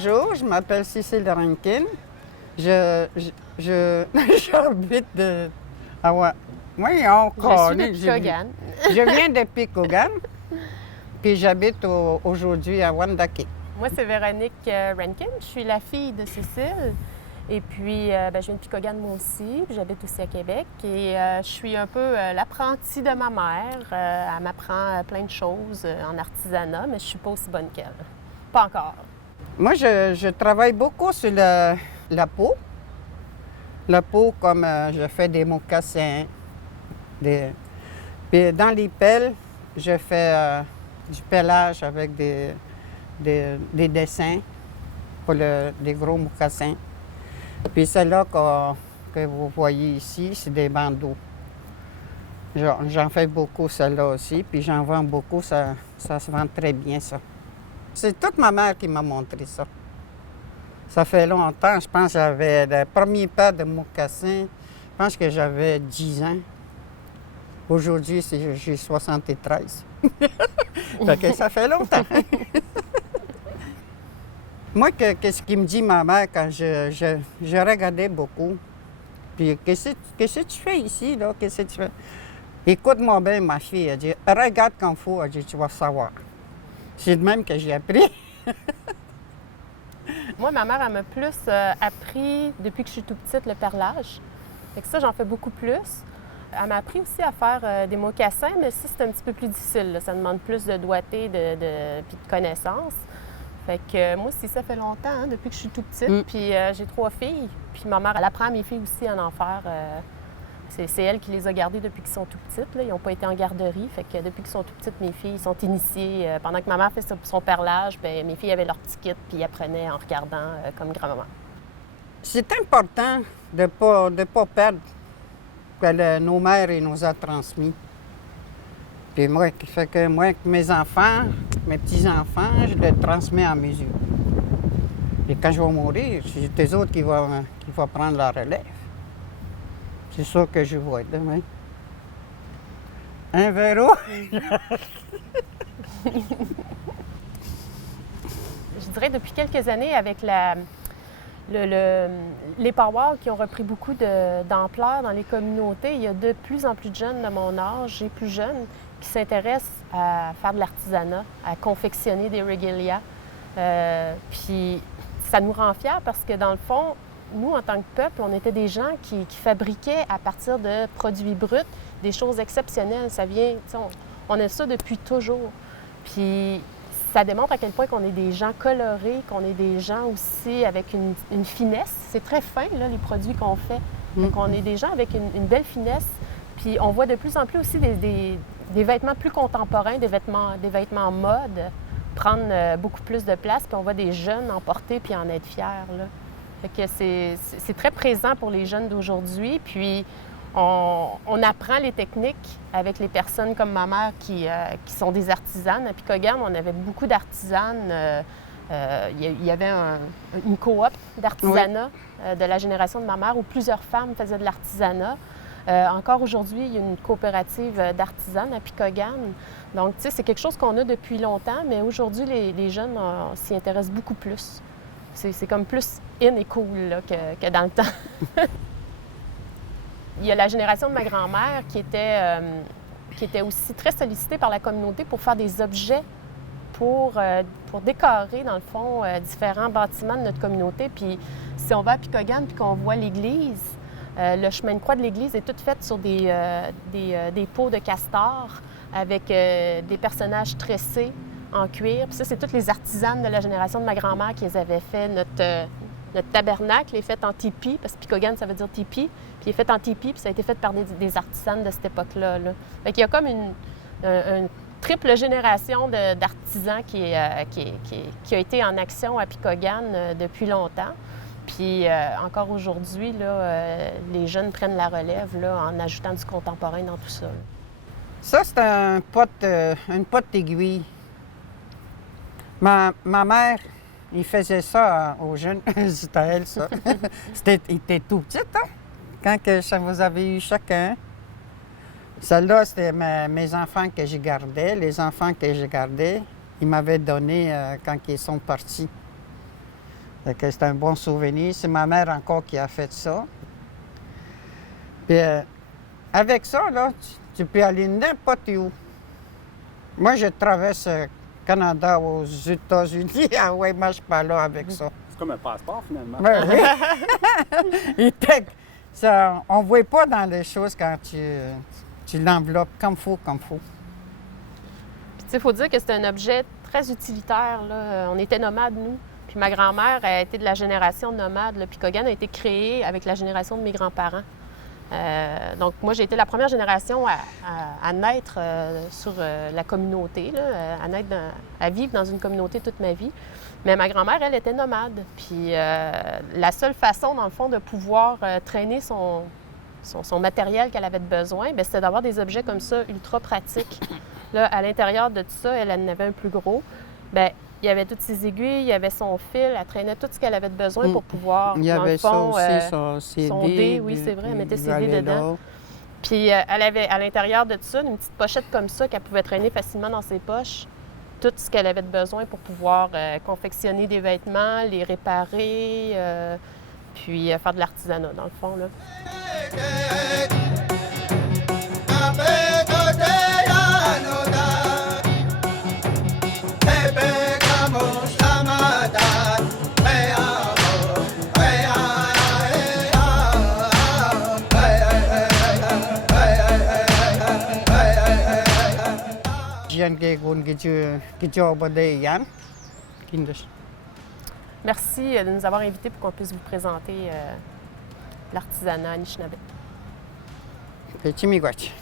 bonjour, je m'appelle Cécile Rankin. J'habite de... Ah ouais. Voyons, Je suis de Picogan. Je viens de Picogan, puis j'habite aujourd'hui à Wendake. Moi, c'est Véronique Rankin. Je suis la fille de Cécile. Et puis, je viens de Picogan moi aussi. J'habite aussi à Québec. Et je suis un peu l'apprentie de ma mère. Elle m'apprend plein de choses en artisanat, mais je suis pas aussi bonne qu'elle. Pas encore. Moi, je travaille beaucoup sur la peau. La peau, comme je fais des mocassins. Puis dans les pelles, je fais du pellage avec des dessins pour des gros mocassins. Puis celle-là que vous voyez ici, c'est des bandeaux. J'en fais beaucoup, celle-là aussi, puis j'en vends beaucoup, ça se vend très bien, ça. C'est toute ma mère qui m'a montré ça. Ça fait longtemps, je pense que j'avais le premier paire de mocassins, je pense que j'avais 10 ans. Aujourd'hui, j'ai 73. Fait que ça fait longtemps. Moi, qu'est-ce qu'il me dit ma mère quand je regardais beaucoup? Puis, qu'est-ce que tu fais ici, là? Qu'est-ce que tu fais? Écoute-moi bien, ma fille. Elle dit, regarde comme il faut. Elle dit, tu vas savoir. C'est de même que j'ai appris. Moi, ma mère, elle m'a plus appris, depuis que je suis toute petite, le perlage. Fait que ça, j'en fais beaucoup plus. Elle m'a appris aussi à faire des mocassins, mais ça, c'est un petit peu plus difficile, là. Ça demande plus de doigté puis de connaissances. Fait que moi aussi, ça fait longtemps, hein, depuis que je suis toute petite. Puis j'ai 3 filles. Puis ma mère, elle apprend à mes filles aussi à en faire. C'est elle qui les a gardées depuis qu'ils sont tout petites, là. Ils n'ont pas été en garderie. Fait que depuis qu'ils sont tout petites, mes filles sont initiées. Pendant que ma mère fait son perlage, bien, mes filles avaient leur petit kit puis apprenaient en regardant comme grand-maman. C'est important de ne pas perdre ce que nos mères nous ont transmis. Puis moi, fait que moi, avec mes enfants, mes petits-enfants, je les transmets à mesure. Et quand je vais mourir, c'est eux autres qui vont prendre la relève. C'est ça que je vois demain. Un verrou? Je dirais depuis quelques années, avec les powwows qui ont repris beaucoup d'ampleur dans les communautés, il y a de plus en plus de jeunes de mon âge et plus jeunes qui s'intéressent à faire de l'artisanat, à confectionner des regalia. Puis ça nous rend fiers parce que dans le fond, nous, en tant que peuple, on était des gens qui fabriquaient à partir de produits bruts des choses exceptionnelles. Ça vient, on a ça depuis toujours. Puis ça démontre à quel point qu'on est des gens colorés, qu'on est des gens aussi avec une finesse. C'est très fin, là, les produits qu'on fait. Donc, on est des gens avec une belle finesse. Puis on voit de plus en plus aussi des vêtements plus contemporains, des vêtements mode prendre beaucoup plus de place. Puis on voit des jeunes en porter puis en être fiers, là. Fait que c'est très présent pour les jeunes d'aujourd'hui. Puis on apprend les techniques avec les personnes comme ma mère qui sont des artisanes. À Picogan, on avait beaucoup d'artisanes. Il y avait une coop d'artisanat de la génération de ma mère où plusieurs femmes faisaient de l'artisanat. Encore aujourd'hui, il y a une coopérative d'artisanes à Picogan. Donc, tu sais, c'est quelque chose qu'on a depuis longtemps, mais aujourd'hui, les jeunes s'y intéressent beaucoup plus. C'est comme plus in et cool là, que dans le temps. Il y a la génération de ma grand-mère qui était aussi très sollicitée par la communauté pour faire des objets pour décorer, dans le fond, différents bâtiments de notre communauté. Puis si on va à Picogan puis qu'on voit l'église, le chemin de croix de l'église est tout fait sur des peaux de castor avec des personnages tressés en cuir. Puis ça, c'est toutes les artisanes de la génération de ma grand-mère qui les avaient fait. Notre tabernacle est fait en tipi, parce que Picogan, ça veut dire tipi. Puis il est fait en tipi, puis ça a été fait par des artisanes de cette époque-là, là. Fait qu'il y a comme une triple génération d'artisans qui a été en action à Picogan depuis longtemps. Puis encore aujourd'hui, là, les jeunes prennent la relève là, en ajoutant du contemporain dans tout ça, là. Ça, c'est une pote d'aiguille. Ma mère, il faisait ça aux jeunes. C'était à elle, ça. Il était tout petit, hein? Quand ça vous avez eu chacun. Celle-là, c'était mes enfants que j'ai gardés. Les enfants que j'ai gardés, ils m'avaient donné quand ils sont partis. Fait que c'est un bon souvenir. C'est ma mère encore qui a fait ça. Puis avec ça, là, tu peux aller n'importe où. Moi, je traverse le Canada aux États-Unis. Ah ouais, moi, je suis pas là avec ça. C'est comme un passeport, finalement. Ben oui. Ça, on ne voit pas dans les choses quand tu l'enveloppes comme faut, comme faut. Puis, tu sais, il faut dire que c'est un objet très utilitaire, là. On était nomades, nous. Puis ma grand-mère a été de la génération nomade. Là. Puis Kogan a été créé avec la génération de mes grands-parents. Donc, moi, j'ai été la première génération à naître sur la communauté, là, à vivre dans une communauté toute ma vie. Mais ma grand-mère, elle, était nomade. Puis la seule façon, dans le fond, de pouvoir traîner son matériel qu'elle avait besoin, bien, c'était d'avoir des objets comme ça, ultra pratiques. Là, à l'intérieur de tout ça, elle en avait un plus gros. Bien, il y avait toutes ses aiguilles, il y avait son fil, elle traînait tout ce qu'elle avait de besoin pour pouvoir, Il y dans avait le fond, ça aussi, son CD. son dé, oui, c'est vrai, elle mettait ses dés allait dedans. là. Puis elle avait à l'intérieur de tout ça une petite pochette comme ça qu'elle pouvait traîner facilement dans ses poches. Tout ce qu'elle avait de besoin pour pouvoir confectionner des vêtements, les réparer, puis faire de l'artisanat, dans le fond, là. Merci de nous avoir invités pour qu'on puisse vous présenter l'artisanat Anishinaabe. Petit miigwech.